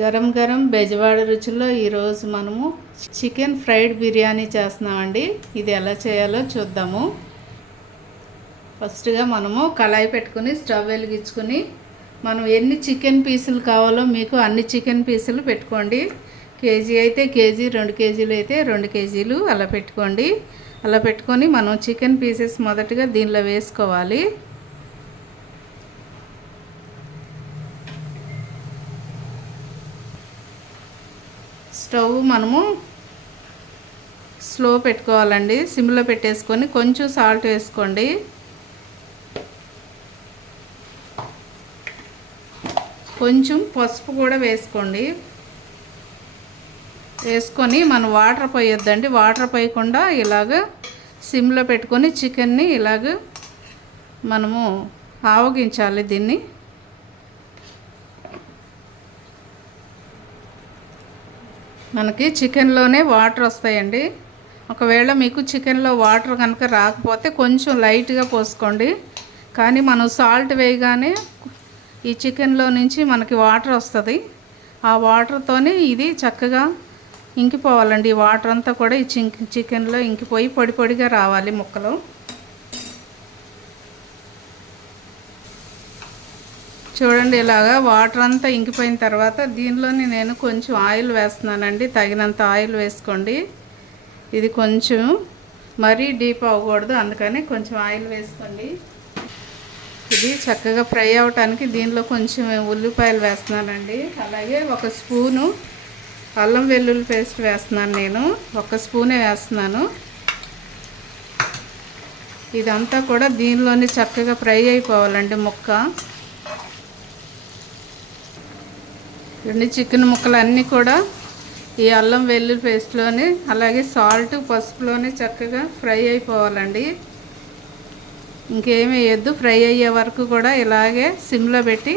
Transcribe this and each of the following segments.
గరం గరం బెజవాడ రుచిలో ఈరోజు మనము చికెన్ ఫ్రైడ్ బిర్యానీ చేస్తున్నామండి. ఇది ఎలా చేయాలో చూద్దాము. ఫస్ట్గా మనము కళాయి పెట్టుకుని స్టవ్ వెలిగించుకుని మనం ఎన్ని చికెన్ పీసులు కావాలో మీకు అన్ని చికెన్ పీసులు పెట్టుకోండి. కేజీ అయితే కేజీ, 2 కేజీలు అయితే 2 కేజీలు అలా పెట్టుకోండి. అలా పెట్టుకొని మనం చికెన్ పీసెస్ మొదటగా దీనిలో వేసుకోవాలి. స్టవ్ మనము స్లో పెట్టుకోవాలండి. సిమ్లో పెట్టేసుకొని కొంచెం సాల్ట్ వేసుకోండి. కొంచెం పసుపు కూడా వేసుకోండి. వేసుకొని మనం వాటర్ పోయొద్దండి. వాటర్ పోయకుండా ఇలాగ సిమ్లో పెట్టుకొని చికెన్ని ఇలాగ మనము ఆవగించాలి. దీన్ని మనకి చికెన్లోనే వాటర్ వస్తాయండి. ఒకవేళ మీకు చికెన్లో వాటర్ కనుక రాకపోతే కొంచెం లైట్గా పోసుకోండి. కానీ మనం సాల్ట్ వేయగానే ఈ చికెన్లో నుంచి మనకి వాటర్ వస్తుంది. ఆ వాటర్తోనే ఇది చక్కగా ఇంకిపోవాలండి. ఈ వాటర్ అంతా కూడా ఈ చికెన్లో ఇంకిపోయి పొడి పొడిగా రావాలి ముక్కలు. చూడండి, ఇలాగా వాటర్ అంతా ఇంకిపోయిన తర్వాత దీనిలోని నేను కొంచెం ఆయిల్ వేస్తున్నానండి. తగినంత ఆయిల్ వేసుకోండి. ఇది కొంచెం మరీ డీప్ అవ్వకూడదు, అందుకని కొంచెం ఆయిల్ వేసుకోండి. ఇది చక్కగా ఫ్రై అవ్వటానికి దీనిలో కొంచెం ఉల్లిపాయలు వేస్తున్నానండి. అలాగే 1 స్పూను అల్లం వెల్లుల్లి పేస్ట్ వేస్తున్నాను. నేను 1 స్పూనే వేస్తున్నాను. ఇదంతా కూడా దీనిలోని చక్కగా ఫ్రై అయిపోవాలండి ముక్క. చికెన్ ముక్కలు అన్నీ కూడా ఈ అల్లం వెల్లుల్లి పేస్ట్లోని అలాగే సాల్ట్ పసుపులోనే చక్కగా ఫ్రై అయిపోవాలండి. ఇంకేమీ వేయద్దు. ఫ్రై అయ్యే వరకు కూడా ఇలాగే సిమ్లో పెట్టి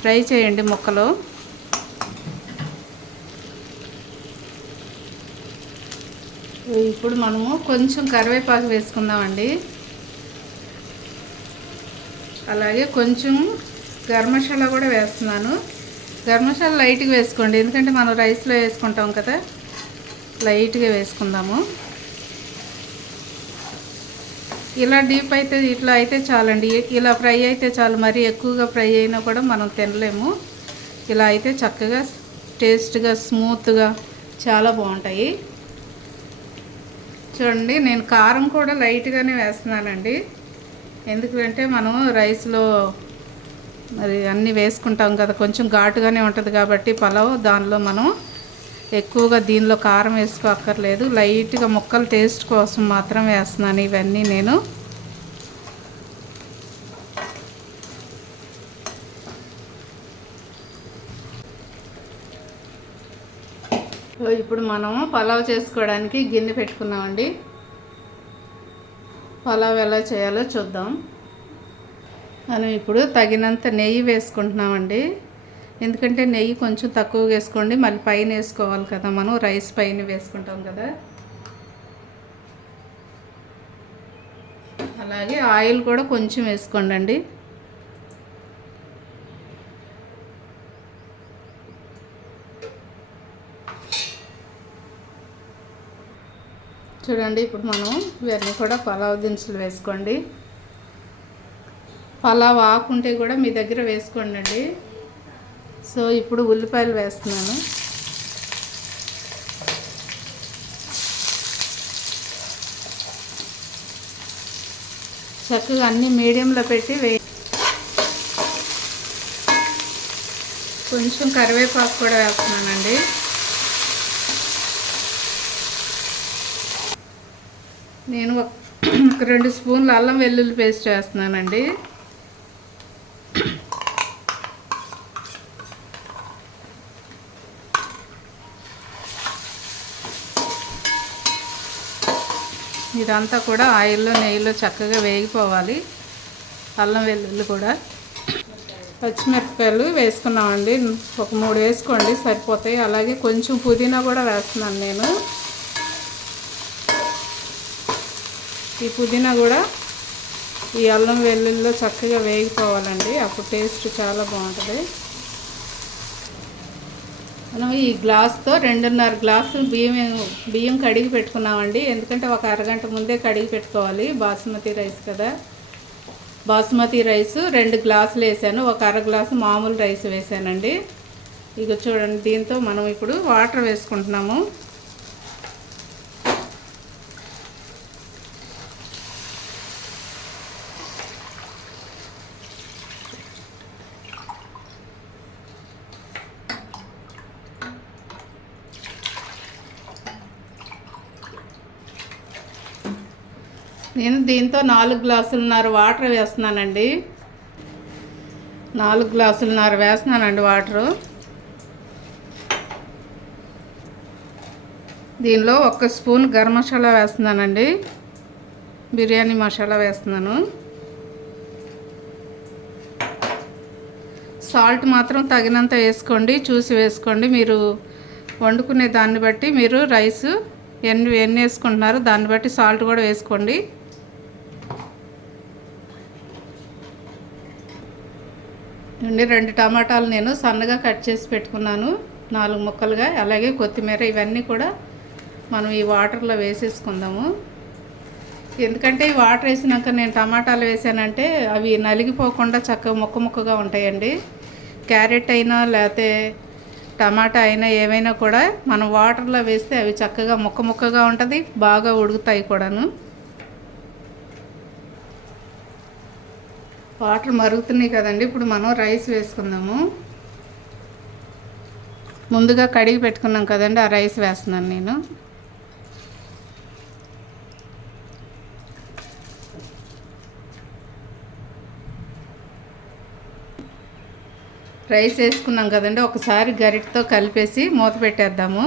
ఫ్రై చేయండి ముక్కలు. ఇప్పుడు మనము కొంచెం కరివేపాకు వేసుకుందామండి. అలాగే కొంచెం గరం మసాలా కూడా వేస్తున్నాను. గరం మసాలా లైట్గా వేసుకోండి, ఎందుకంటే మనం రైస్లో వేసుకుంటాం కదా. లైట్గా వేసుకుందాము. ఇలా డీప్ అయితే ఇట్లా అయితే చాలండి. ఇలా ఫ్రై అయితే చాలు. మరీ ఎక్కువగా ఫ్రై అయినా కూడా మనం తినలేము. ఇలా అయితే చక్కగా టేస్ట్గా స్మూత్గా చాలా బాగుంటాయి. చూడండి, నేను కారం కూడా లైట్గానే వేస్తున్నానండి. ఎందుకంటే మనం రైస్లో మరి అన్నీ వేసుకుంటాం కదా, కొంచెం ఘాటుగానే ఉంటుంది కాబట్టి పలావ్, దానిలో మనం ఎక్కువగా దీనిలో కారం వేసుకోక్కర్లేదు. లైట్గా ముక్కల టేస్ట్ కోసం మాత్రం వేస్తున్నాను ఇవన్నీ నేను. ఇప్పుడు మనము పలావ్ చేసుకోవడానికి గిన్నె పెట్టుకున్నామండి. పలావ్ ఎలా చేయాలో చూద్దాం. మనం ఇప్పుడు తగినంత నెయ్యి వేసుకుంటున్నామండి. ఎందుకంటే నెయ్యి కొంచెం తక్కువ వేసుకోండి. మళ్ళీ పైన వేసుకోవాలి కదా, మనం రైస్ పైన వేసుకుంటాం కదా. అలాగే ఆయిల్ కూడా కొంచెం వేసుకోండి. చూడండి, ఇప్పుడు మనం ఇవన్నీ కూడా పలావ్ దినుసులు వేసుకోండి. పలావ్ ఆకుంటే కూడా మీ దగ్గర వేసుకోండి. సో ఇప్పుడు ఉల్లిపాయలు వేస్తున్నాను. చక్కగా అన్నీ మీడియంలో పెట్టి కొంచెం కరివేపాకు కూడా వేస్తున్నానండి. నేను 2 స్పూన్లు అల్లం వెల్లుల్లి పేస్ట్ వేస్తున్నానండి. ఇదంతా కూడా ఆయిల్లో నెయ్యిలో చక్కగా వేగిపోవాలి. అల్లం వెల్లుల్లి కూడా. పచ్చిమిరపకాయలు వేసుకున్నామండి. ఒక 3 వేసుకోండి, సరిపోతాయి. అలాగే కొంచెం పుదీనా కూడా వేస్తున్నాను నేను. ఈ పుదీనా కూడా ఈ అల్లం వెల్లుల్లిలో చక్కగా వేగిపోవాలండి. అప్పుడు టేస్ట్ చాలా బాగుంటుంది. మనం ఈ గ్లాస్తో 2.5 గ్లాసులు బియ్యం కడిగి పెట్టుకున్నామండి. ఎందుకంటే ఒక అరగంట ముందే కడిగి పెట్టుకోవాలి. బాస్మతి రైస్ కదా. బాస్మతి రైస్ 2 గ్లాసులు వేసాను. ఒక అర గ్లాసు మామూలు రైస్ వేసానండి. ఇక చూడండి, దీంతో మనం ఇప్పుడు వాటర్ వేసుకుంటున్నాము. నేను దీంతో 4 గ్లాసులున్నర వాటర్ వేస్తున్నానండి. 4 గ్లాసులున్నర వేస్తున్నానండి వాటరు. దీనిలో 1 స్పూన్ గరం మసాలా వేస్తున్నానండి. బిర్యానీ మసాలా వేస్తున్నాను. సాల్ట్ మాత్రం తగినంత వేసుకోండి, చూసి వేసుకోండి. మీరు వండుకునే దాన్ని బట్టి మీరు రైస్ ఎన్ని వేసుకుంటున్నారో దాన్ని బట్టి సాల్ట్ కూడా వేసుకోండి. నుండి 2 టమాటాలు నేను సన్నగా కట్ చేసి పెట్టుకున్నాను, 4 ముక్కలుగా. అలాగే కొత్తిమీర, ఇవన్నీ కూడా మనం ఈ వాటర్లో వేసేసుకుందాము. ఎందుకంటే ఈ వాటర్ వేసినాక నేను టమాటాలు వేసానంటే అవి నలిగిపోకుండా చక్కగా ముక్కగా ఉంటాయండి. క్యారెట్ అయినా లేకపోతే టమాటా అయినా ఏవైనా కూడా మనం వాటర్లో వేస్తే అవి చక్కగా ముక్కగా ఉంటుంది, బాగా ఉడుకుతాయి కూడాను. వాటర్ మరుగుతున్నాయి కదండి. ఇప్పుడు మనం రైస్ వేసుకుందాము. ముందుగా కడిగి పెట్టుకున్నాం కదండి, ఆ రైస్ వేస్తున్నాను నేను. రైస్ వేసుకున్నాం కదండి, ఒకసారి గరిటతో కలిపేసి మూత పెట్టేద్దాము.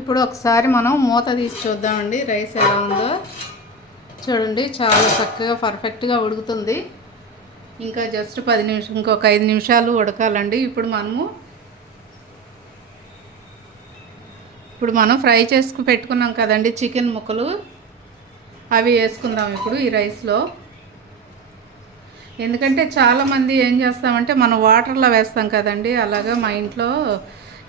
ఇప్పుడు ఒకసారి మనం మూత తీసి చూద్దామండి రైస్ ఎలా ఉందో. చూడండి, చాలా చక్కగా పర్ఫెక్ట్గా ఉడుకుతుంది. ఇంకా జస్ట్ 10 నిమిషాలు, ఇంకొక 5 నిమిషాలు ఉడకాలండి. ఇప్పుడు మనం ఫ్రై చేసుకు పెట్టుకున్నాం కదండి చికెన్ ముక్కలు, అవి వేసుకుందాం ఇప్పుడు ఈ రైస్లో. ఎందుకంటే చాలామంది ఏం చేస్తామంటే మనం వాటర్లో వేస్తాం కదండి, అలాగా మా ఇంట్లో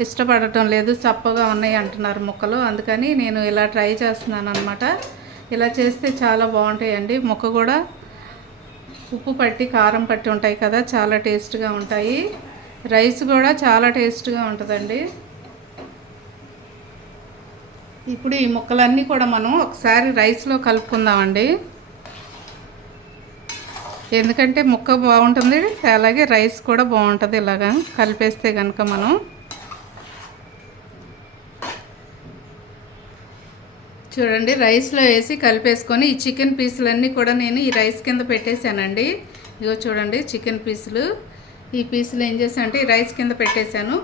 ఇష్టపడటం లేదు, చప్పగా ఉన్నాయి అంటున్నారు ముక్కలు. అందుకని నేను ఇలా ట్రై చేస్తున్నాను అనమాట. ఇలా చేస్తే చాలా బాగుంటాయండి. ముక్క కూడా ఉప్పు పట్టి కారం పట్టి ఉంటాయి కదా, చాలా టేస్ట్గా ఉంటాయి. రైస్ కూడా చాలా టేస్ట్గా ఉంటుందండి. ఇప్పుడు ఈ ముక్కలన్నీ కూడా మనం ఒకసారి రైస్లో కలుపుకుందామండి. ఎందుకంటే ముక్క బాగుంటుంది, అలాగే రైస్ కూడా బాగుంటుంది ఇలాగా కలిపేస్తే కనుక. మనం చూడండి, రైస్లో వేసి కలిపేసుకొని ఈ చికెన్ పీసులన్నీ కూడా నేను ఈ రైస్ కింద పెట్టేశానండి. ఇగో చూడండి, చికెన్ పీసులు, ఈ పీసులు ఏం చేశానంటే ఈ రైస్ కింద పెట్టేశాను.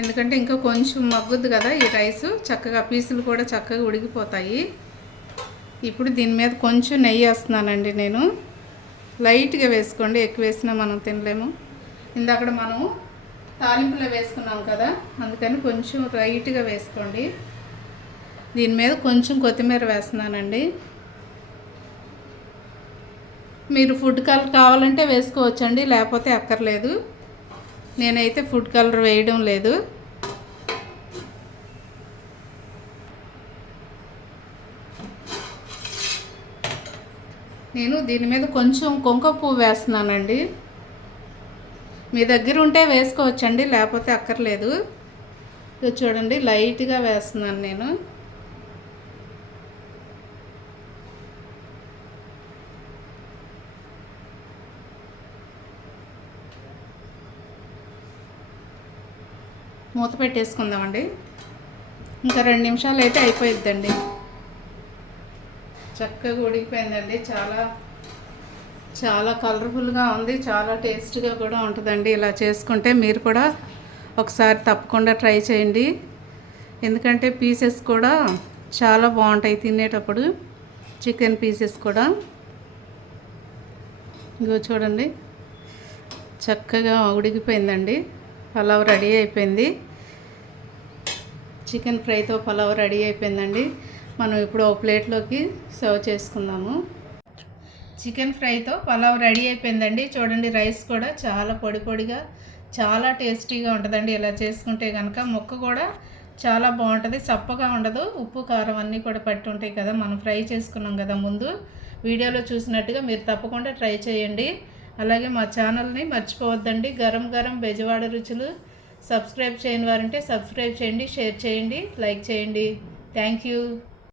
ఎందుకంటే ఇంకా కొంచెం మగ్గుద్ది కదా ఈ రైసు, చక్కగా పీసులు కూడా చక్కగా ఉడికిపోతాయి. ఇప్పుడు దీని మీద కొంచెం నెయ్యి వేస్తున్నానండి నేను. లైట్గా వేసుకోండి, ఎక్కువ వేసినా మనం తినలేము. ఇందాక మనం తాలింపులో వేసుకున్నాం కదా, అందుకని కొంచెం లైట్గా వేసుకోండి. దీని మీద కొంచెం కొత్తిమీర వేస్తున్నానండి. మీరు ఫుడ్ కలర్ కావాలంటే వేసుకోవచ్చండి, లేకపోతే అక్కర్లేదు. నేనైతే ఫుడ్ కలర్ వేయడం లేదు. నేను దీని మీద కొంచెం కుంకుమ పువ్వు వేస్తున్నానండి. మీ దగ్గర ఉంటే వేసుకోవచ్చండి, లేకపోతే అక్కర్లేదు. ఇది చూడండి, లైట్గా వేస్తున్నాను నేను. మూత పెట్టేసుకుందామండి. ఇంకా 2 నిమిషాలు అయితే అయిపోయిద్దండి. చక్కగా ఉడికిపోయిందండి. చాలా చాలా కలర్ఫుల్గా ఉంది, చాలా టేస్ట్గా కూడా ఉంటుందండి. ఇలా చేసుకుంటే మీరు కూడా ఒకసారి తప్పకుండా ట్రై చేయండి. ఎందుకంటే పీసెస్ కూడా చాలా బాగుంటాయి తినేటప్పుడు, చికెన్ పీసెస్ కూడా. ఇగో చూడండి, చక్కగా ఉడికిపోయిందండి. పలావ్ రెడీ అయిపోయింది. చికెన్ ఫ్రైతో పలావ్ రెడీ అయిపోయిందండి. మనం ఇప్పుడు ఒక ప్లేట్లోకి సర్వ్ చేసుకుందాము. చికెన్ ఫ్రైతో పలావ్ రెడీ అయిపోయిందండి. చూడండి, రైస్ కూడా చాలా పొడి పొడిగా చాలా టేస్టీగా ఉంటుందండి. ఇలా చేసుకుంటే కనుక ముక్క కూడా చాలా బాగుంటుంది, చప్పగా ఉండదు. ఉప్పు కారం అన్నీ కూడా పట్టి ఉంటాయి కదా, మనం ఫ్రై చేసుకున్నాం కదా ముందు వీడియోలో చూసినట్టుగా. మీరు తప్పకుండా ట్రై చేయండి. అలాగే మా ఛానల్ని మర్చిపోవద్దండి. గరం గరం బెజవాడ రుచులు. సబ్స్క్రైబ్ చేయని వారంటే సబ్స్క్రైబ్ చేయండి, షేర్ చేయండి, లైక్ చేయండి. Thank you.